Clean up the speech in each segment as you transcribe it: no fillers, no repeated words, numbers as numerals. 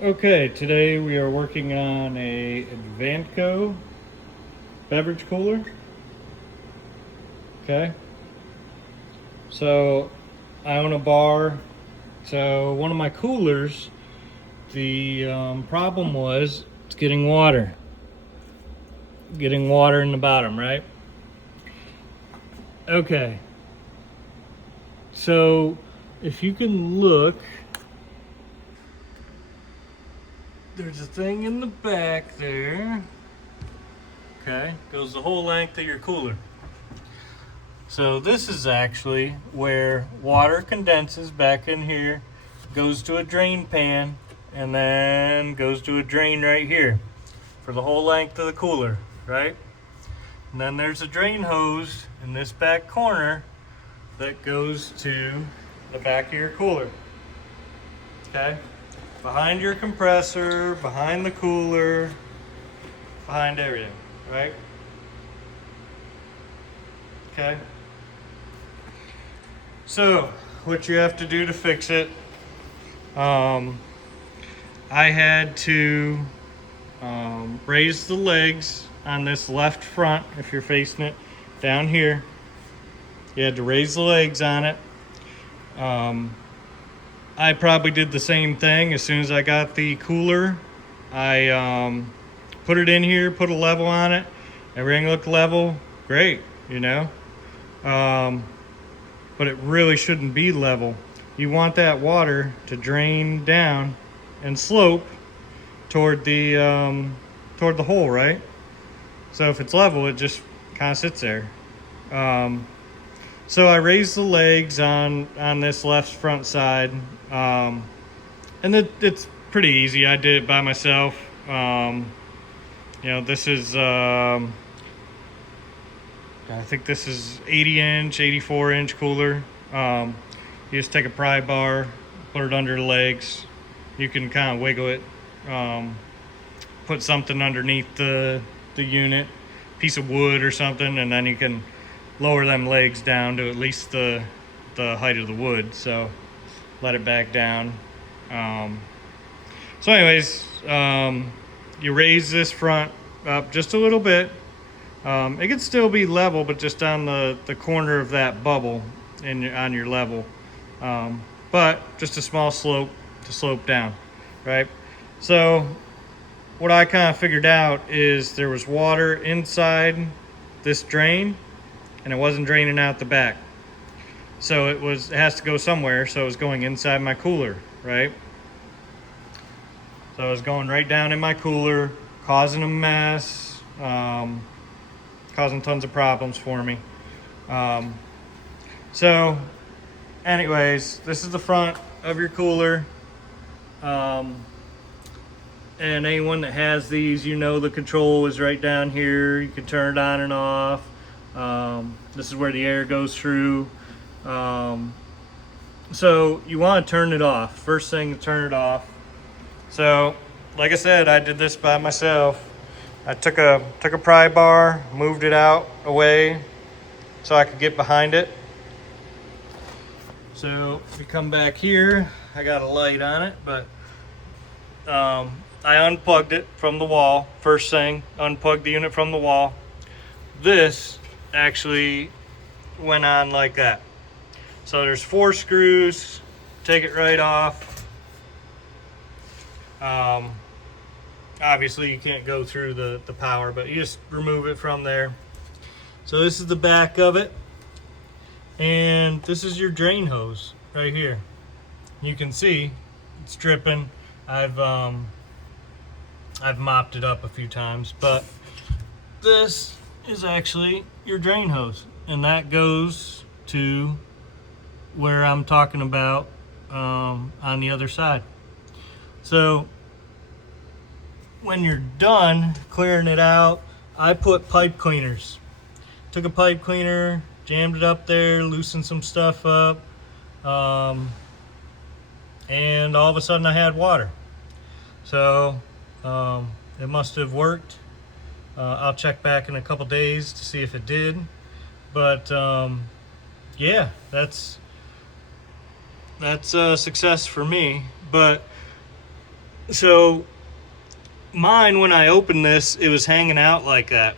Okay, today we are working on a Advanco beverage cooler. Okay, so I own a bar. So one of my coolers, the problem was it's getting water in the bottom, right? Okay, so if you can look, there's a thing in the back there. Okay, goes the whole length of your cooler. So this is actually where water condenses back in here, goes to a drain pan, and then goes to a drain right here for the whole length of the cooler, right? And then there's a drain hose in this back corner that goes to the back of your cooler, okay? Behind your compressor, behind the cooler, behind everything, right? Okay? So, what you have to do to fix it, I had to raise the legs on this left front, if you're facing it, down here. You had to raise the legs on it. I probably did the same thing. As soon as I got the cooler, I put it in here, put a level on it. Everything looked level, great, you know. But it really shouldn't be level. You want that water to drain down and slope toward the hole, right? So if it's level, it just kind of sits there. So I raised the legs on this left front side, and it's pretty easy. I did it by myself. This is I think this is 80-inch, 84-inch cooler. You just take a pry bar, put it under the legs. You can kind of wiggle it. Put something underneath the unit, piece of wood or something, and then you can lower them legs down to at least the height of the wood. So let it back down. So anyways, you raise this front up just a little bit. It could still be level, but just on the corner of that bubble on your level. But just a small slope to slope down, right? So what I kind of figured out is there was water inside this drain and it wasn't draining out the back. So it has to go somewhere, so it was going inside my cooler, right? So it was going right down in my cooler, causing a mess, causing tons of problems for me. So anyways, this is the front of your cooler. And anyone that has these, you know the control is right down here. You can turn it on and off. This is where the air goes through. So you want to turn it off. First thing to turn it off. So like I said, I did this by myself. I took a pry bar, moved it out away so I could get behind it. So if you come back here, I got a light on it, but I unplugged it from the wall. First thing, unplugged the unit from the wall. This actually went on like that. So there's 4 screws, take it right off. Obviously you can't go through the power, but you just remove it from there. So this is the back of it. And this is your drain hose right here. You can see it's dripping. I've mopped it up a few times, but this is actually your drain hose, and that goes to where I'm talking about on the other side. So when you're done clearing it out, I put pipe cleaners. Took a pipe cleaner, jammed it up there, loosened some stuff up, and all of a sudden I had water. So it must have worked. I'll check back in a couple days to see if it did. But yeah, that's a success for me. But So mine, when I opened this, it was hanging out like that.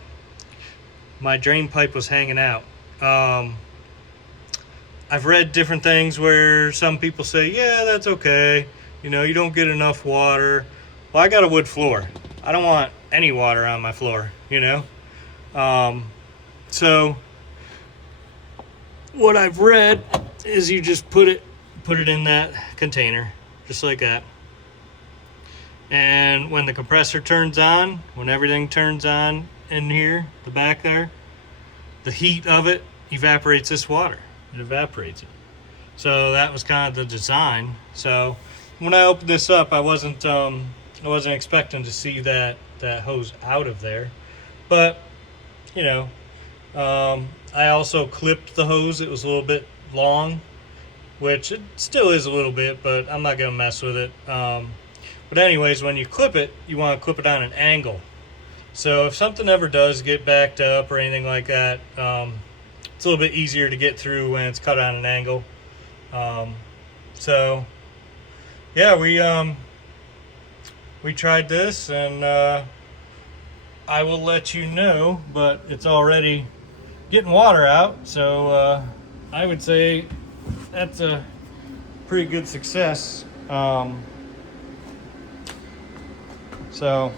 My drain pipe was hanging out. I've read different things where some people say, yeah, that's okay. You know, you don't get enough water. Well, I got a wood floor. I don't want any water on my floor, you know? So what I've read is you just put it in that container, just like that. And when the compressor turns on, when everything turns on in here, the back there, the heat of it evaporates this water. It evaporates it. So that was kind of the design. So when I opened this up, I wasn't expecting to see that hose out of there. But you know, I also clipped the hose. It was a little bit long, which it still is a little bit, but I'm not gonna mess with it. But anyways, when you clip it, you want to clip it on an angle. So if something ever does get backed up or anything like that, it's a little bit easier to get through when it's cut on an angle. So yeah, we tried this, and I will let you know, but it's already getting water out, so I would say that's a pretty good success. So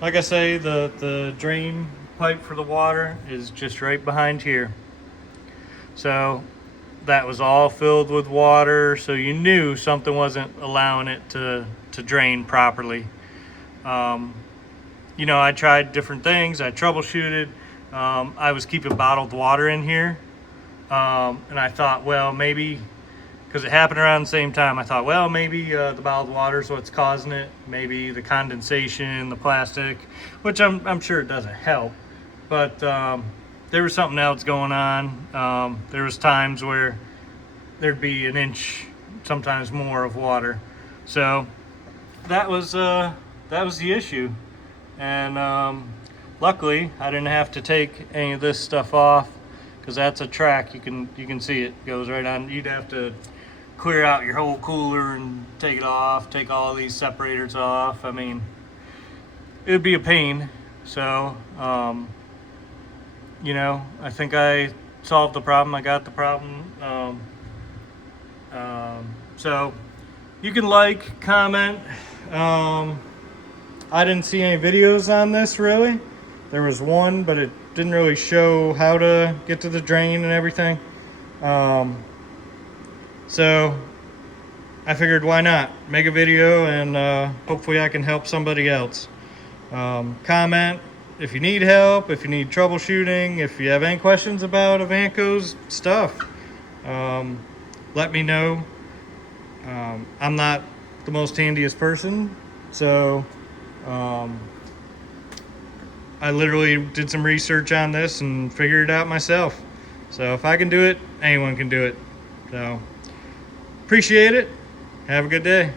like I say, the drain pipe for the water is just right behind here. So that was all filled with water, so you knew something wasn't allowing it to drain properly. You know, I tried different things. I troubleshooted. I was keeping bottled water in here, and I thought, well, maybe, because it happened around the same time, I thought, well, maybe the bottled water is what's causing it. Maybe the condensation, the plastic, which I'm sure it doesn't help. But there was something else going on. There was times where there'd be an inch, sometimes more, of water. So that was the issue. And luckily, I didn't have to take any of this stuff off, because that's a track. You can see it goes right on. You'd have to clear out your whole cooler and take it off, take all these separators off. I mean, it would be a pain. So you know, I think I solved the problem. I got the problem. So you can like, comment. I didn't see any videos on this really. There was one, but it didn't really show how to get to the drain and everything. So I figured, why not make a video, and hopefully I can help somebody else. Comment if you need help, if you need troubleshooting, if you have any questions about Avanco's stuff. Let me know. I'm not the most handiest person, so I literally did some research on this and figured it out myself. So if I can do it, anyone can do it. So appreciate it. Have a good day.